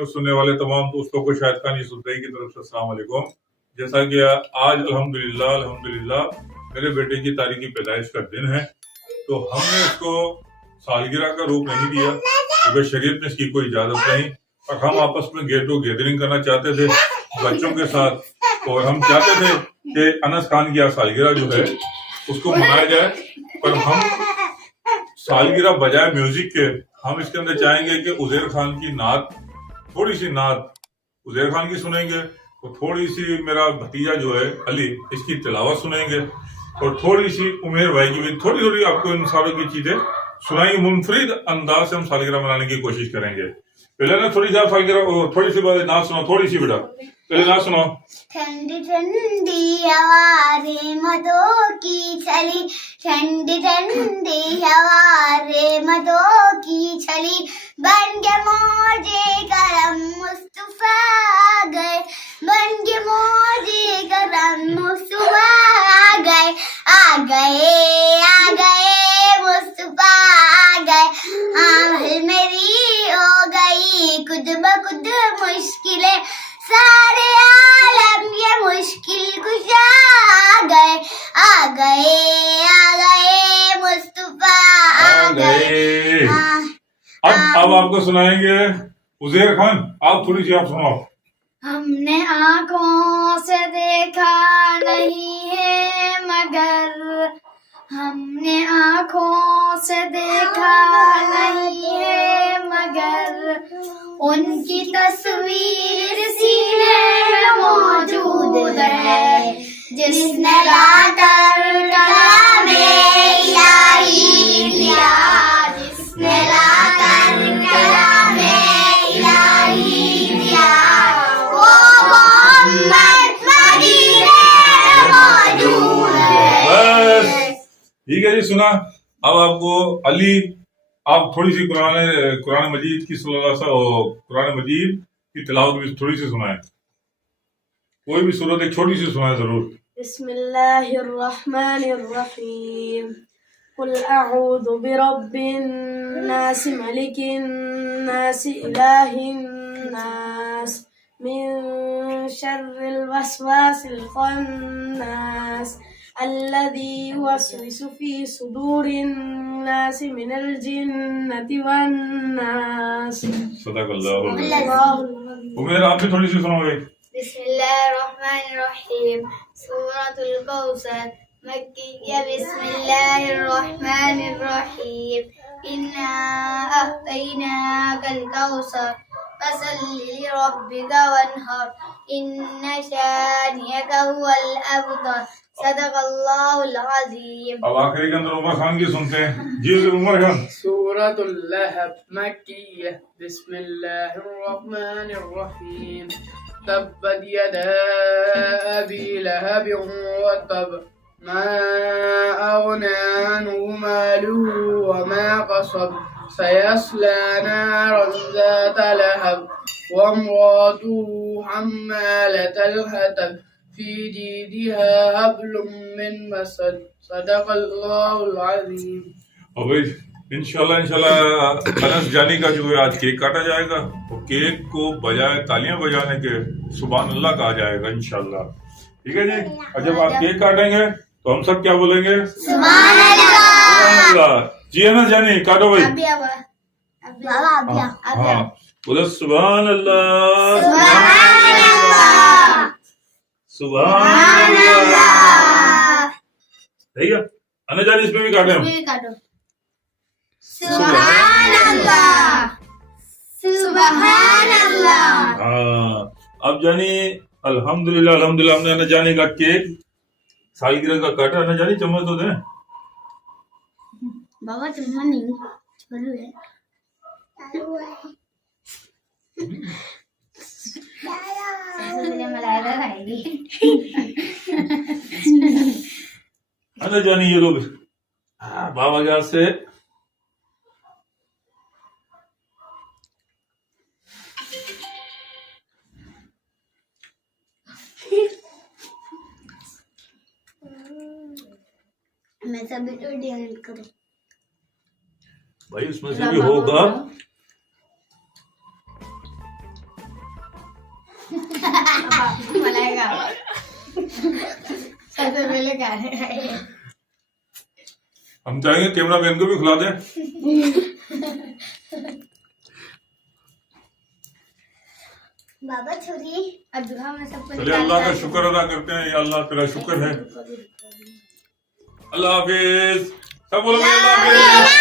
News सुनने वाले तमाम दोस्तों को शाहिद खान सुद्दई की तरफ से अस्सलाम वालेकुम। जैसा कि आज अल्हम्दुलिल्लाह मेरे बेटे की तारीखी पैदाइश का दिन है, तो हमने इसको सालगिरह का रूप नहीं दिया क्योंकि शरीयत में इसकी कोई इजाजत नहीं, और हम आपस में गेट टू गैदरिंग करना चाहते थे बच्चों के साथ, और हम चाहते थे कि अनस खान की सालगिरह जो है उसको मनाया जाए। पर हम सालगिरह बजाय म्यूजिक के हम इसके अंदर चाहेंगे कि उज़ैर खान की नात, थोड़ी सी नात उज़ैर खान की सुनेंगे, और थोड़ी सी मेरा भतीजा जो है अली इसकी तिलावत सुनेंगे, और थोड़ी सी उमेर भाई की भी थोड़ी थोड़ी आपको इन सारों की चीजें सुनाएंगे। मुनफरिद अंदाज से हम सालगिरह मनाने की कोशिश करेंगे। पहले ना थोड़ी सी सालगिरह थोड़ी सी बात नात सुनाओ, थोड़ी सी बेटा पहले नात सुनाओ। ठंडी ठंडी हवारे मधो की चली, ठंडी ठंडी हवारे मधो की चली, बन के मौजे करम मुस्तफा गए, बन के मौजे करम मुस्तफा गए, आ गए मुस्तफा आ गए, आमल मेरी हो गई खुद ब खुद मुश्किलें, सारे आलम ये मुश्किल कुशा आ गए मुस्तफा आ गए। अब आपको सुनाएंगे उज़ैर खान, आप थोड़ी सी आप सुनाओ। हमने आँखों से देखा नहीं है मगर, हमने आँखों से देखा नहीं है मगर, उनकी तस्वीर सीने में मौजूद है, जिसने लाकर कलामे इलाही दिया, जिसने लाकर कलामे इलाही दिया, वो मोहम्मद मदीने में मौजूद है। बस ठीक है जी, सुना। अब आपको अली आप थोड़ी सी कुरान मजीद की कुरान मजीद की तिलावत भी थोड़ी सी सुनाए, कोई भी सूरत एक छोटी सी सुनाए जरूर। बिस्मिल्लाहिर्रहमानिर्रहीम, कुल अऊज़ु बिरब्बिन नास मलिकिन नास इलाहिन नास, मिन शर्रिल वस्वासिल खन्नास, अल्लज़ी युवस्विसु फी सुदूरिन नास मिनल जिन्नति वन नास। सदक़ल्लाहु। उमेर आप भी थोड़ी सी सुनाओगे। बिस्मिल्लाहिर्रहमानिर्रहीम, सूरतुल कौसर मक्किय्या, बिस्मिल्लाहिर्रहमानिर्रहीम, इन्ना अअतैनाकल कौसर फसल्लि लिरब्बिका वन्हर, इन्ना शानिअका हुवल अबतर, सदक़ल्लाहुल अज़ीम। अब आखिरी के अंदर उमर खान की सुनते हैं जी। उमर खान। सूरतुल लहब मक्किय्या, बिस्मिल्लाहिर्रहमानिर्रहीम, तब्बत यदा अबी लहब व तब, मा अग़ना अन्हु मालुहु व मा कसब, सयस्ला नारन ज़ात लहब, व इम्रअतुहु हम्मालतल हतब, फी जीदिहा हब्लुम मिन मसद, सदक़ल्लाहुल अज़ीम। और भाई इंशाल्लाह अनस जानी का जो है आज केक काटा जाएगा, और केक को बजाय तालियां बजाने के सुभान अल्लाह कहा जाएगा इंशाल्लाह। ठीक है जी। और जब आप केक काटेंगे तो हम सब क्या बोलेंगे? सुभान अल्लाह। जी अनस जानी काटो भाई। हाँ बोलो सुभान अल्लाह, सुभान अल्लाह। ठीक है अनस जानी, इसमें भी काटे हम। सुभान अल्लाह, सुभान अल्लाह। हाँ अब जानी अल्हम्दुलिल्लाह हमने अनस जानी का केक सालगिरह का काटा। अनस जानी चम्मच तो दें। बाबा चम्मच नहीं, चालू है। अनस जानी ये लोग बाबा के हाथ से मैं सभी तो डिलीट करूं भाई, उसमें से भी होगा मलाएगा सबसे पहले खाने आए। हम चाहेंगे कैमरा मैन को भी खिला दें। बाबा छोरी अधूरा में सबको चलिए अल्लाह का शुक्र अदा करते हैं। या अल्लाह तेरा शुक्र है। अल्लाह हाफिज। सब बोलोगे अल्लाह हाफिज।